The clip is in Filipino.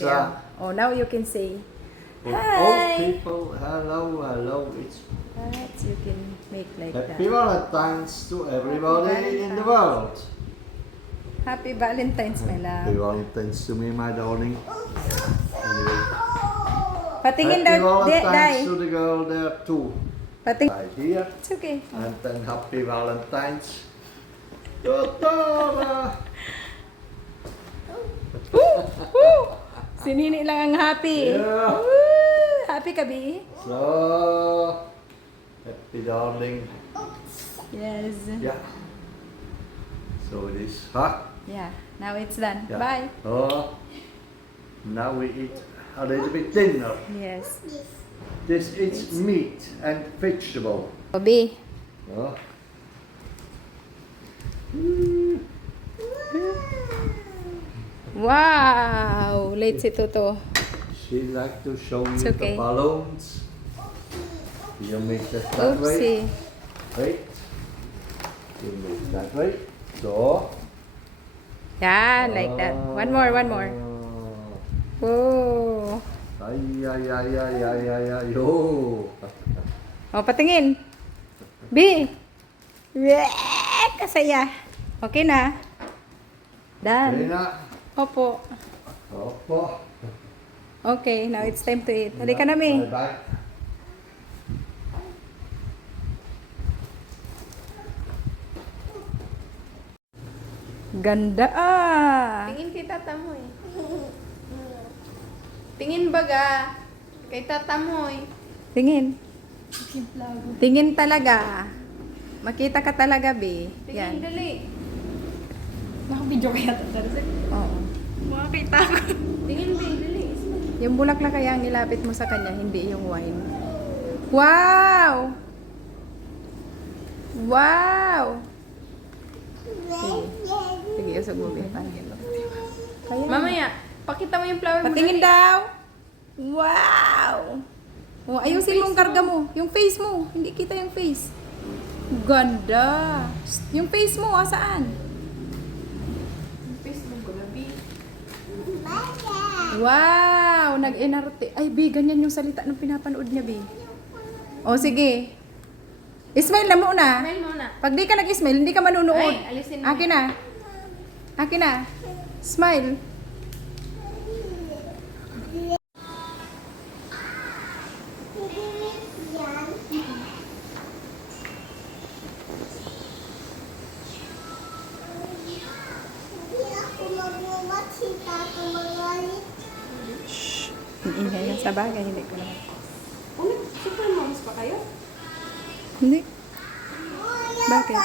Yeah. Oh, now you can say For hi. old people, hello, hello. It's Right, you can make like Happy that. Valentine's to everybody in the world. Happy Valentine's, my Happy love. Valentine's to me, my darling. Anyway, Patingin happy daw, Valentine's Day. to the girl there too. Pating. Right here. It's okay. And then happy Valentine's to Tara. Woo! Si Nini lang ang happy. Yeah. Woo! Happy ka, B? So, happy darling. Yes. Yeah. So it is, huh? Yeah. Now it's done. Yeah. Bye. Oh, now we eat a little bit dinner. Yes. This is meat and vegetable. Oh, B. Oh. Wow! Late si Toto. She like to show me It's okay. the balloons. You make that way. Oopsie. Wait. You make that way. So. Yeah, like that. One more, one more. Whoa. Ay, ay, ay, ay, ay, ay, ay, oh. O, patingin. B. Kasaya. Okay na. Done. Okay na. Opo. Opo. Okay, now it's time to eat. Halika na, Mi. Bye-bye. Ganda ah. Tingin kay tata mo eh. Tingin baga. Kay tata mo eh. Tingin. Tingin talaga. Makita ka talaga, B. Tingin Yan. dali. Naka-video kaya ito. Oo. Makakita ko. Tingin ba dali. Yung bulaklak kaya ang nilapit mo sa kanya, hindi yung wine. Wow! Wow! Sige. Sige, usog mo, B. Parang ito. Kaya. Mamaya, pakita mo yung flower mo. Patingin dali. daw. Wow! Oh, ayusin mo ang karga mo. Yung face mo. Hindi kita yung face. Ganda. Yung face mo, saan? Facebook ko na, B. Wow! Nag-NRT. Ay, B, ganyan yung salita ng pinapanood niya, B. O, sige. Smile na muna. Smile muna. Pag di ka nag-smile, hindi ka manunood. Ay, alisin mo. Akin na. Akin na. Smile. Ingay yan sa bagay, hindi ko naman. Ano? Super moms pa kayo? Hindi. Bakit?